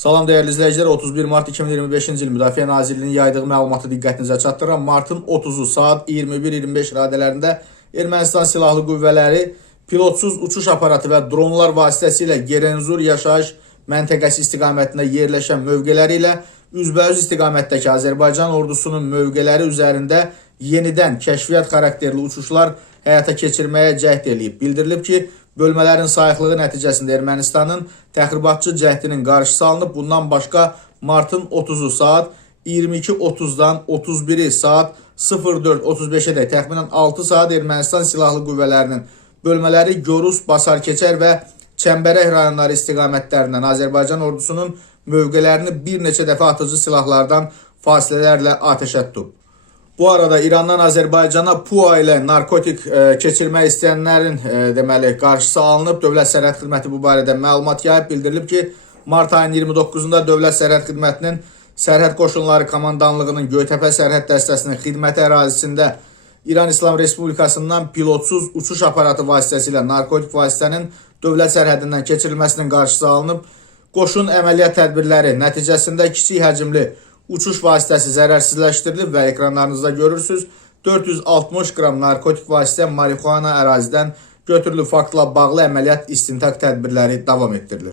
Salam dəyərli izləyicilər, 31 mart 2025-ci il Müdafiə Nazirliyinin yaydığı məlumatı diqqətinizə çatdırıram. Martın 30-u saat 21:25 radələrində Ermənistan Silahlı Qüvvələri pilotsuz uçuş aparatı və dronlar vasitəsilə Gerenzur yaşayış məntəqəsi istiqamətində yerləşən mövqeləri ilə üzbəüz istiqamətdəki Azərbaycan ordusunun mövqeləri üzərində yenidən kəşfiyyat xarakterli uçuşlar həyata keçirməyə cəhd edilib. Bildirilib ki, bölmələrin sayıqlığı nəticəsində Ermənistanın təxribatçı cəhdinin qarşısı alınıb. Bundan başqa martın 30-u saat 22:30-dan 31-i saat 04:35-ə dək təxminən 6 saat Ermənistan Silahlı Qüvvələrinin bölmələri Gorus, Basarkeçər və Çəmbərək rayonları istiqamətlərindən Azərbaycan ordusunun mövqələrini bir neçə dəfə atıcı silahlardan fasilələrlə atəşə tutub. Bu arada İrandan Azərbaycana PUA ilə narkotik keçirmək istəyənlərin deməli qarşısı alınıb. Dövlət Sərhəd Xidməti bu barədə məlumat yayıb. Bildirilib ki, mart ayının 29-da Dövlət Sərhəd Xidmətinin Sərhəd Qoşunları Komandanlığının Göytəpə Sərhəd Dəstəsinin xidməti ərazisində İran İslam Respublikasından pilotsuz uçuş aparatı vasitəsilə narkotik vasitənin dövlət sərhədindən keçirilməsinin qarşısı alınıb. Qoşun əməliyyat tədbirləri nəticəsində kiçik həcmli uçuş vasitəsi zərərsizləşdirilib və ekranlarınızda görürsünüz. 460 qram narkotik vasitə marihuana ərazidən götürülüb. Faktla bağlı əməliyyat istintaq tədbirləri davam etdirilir.